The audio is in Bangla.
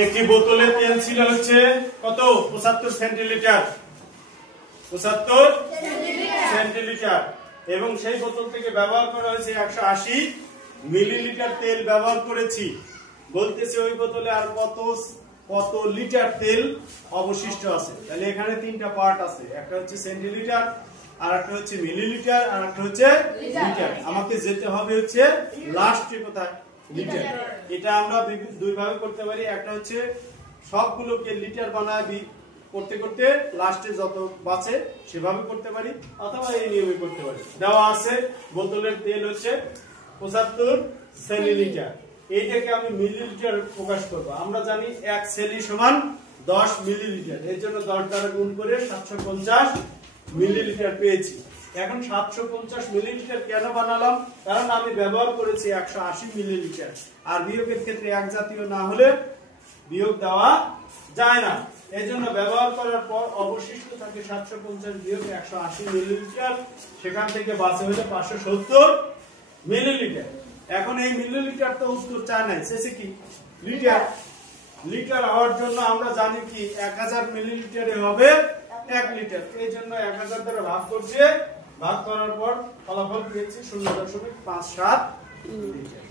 একটি বোতলে তেল ছিল হচ্ছে কত 75 সেন্টিলিটার 75 সেন্টিলিটার এবং সেই বোতল থেকে ব্যবহার করা হয়েছে 180 মিলিলিটার তেল ব্যবহার করেছি। বলতেছে ওই বোতলে আর কত লিটার তেল অবশিষ্ট আছে। তাহলে এখানে তিনটা পার্ট আছে, একটা হচ্ছে সেন্টিলিটার, আর একটা হচ্ছে মিলিলিটার, আর একটা হচ্ছে লিটার। আমাকে যেতে হবে হচ্ছে লাস্টে কোথায়, লিটার। এটা আমরা দুই ভাবে করতে পারি, একটা হচ্ছে সবগুলোকে লিটার বানায় করতে করতে লাস্টে যত বাঁচে সেভাবে করতে পারি, অথবা এই নিয়মে করতে পারি। দেওয়া আছে বোতলের তেল হচ্ছে 75 সেন্টিলিটার, এইটাকে আমি মিলিলিটার প্রকাশ করব। আমরা জানি 1 সেলি সমান 10 মিলিলিটার, এর জন্য 10 দ্বারা গুণ করে 750 মিলিলিটার পেয়েছি। এখন 750 মিলিলিটার কেন বানালাম? কারণ আমি ব্যবহার করেছি 180 মিলিলিটার, আর বিয়োগের ক্ষেত্রে এক জাতীয় না হলে বিয়োগ দেওয়া যায় না। এজন্য ব্যবহার করার পর অবশিষ্ট থাকে 750 বিয়োগ 180 মিলিলিটার, সেখান থেকে বাঁচে হলো 570 মিলিলিটার। এখন এই মিলিলিটার তো উত্তর চায় নাই, শেষে কি লিটার। লিটার হওয়ার জন্য আমরা জানি কি 1000 মিলিলিটারে হবে 1 লিটার, এই জন্য 1000 দ্বারা ভাগ করছে, ভাগ করার পর ফলাফল পেয়েছি 0.57 লিটার।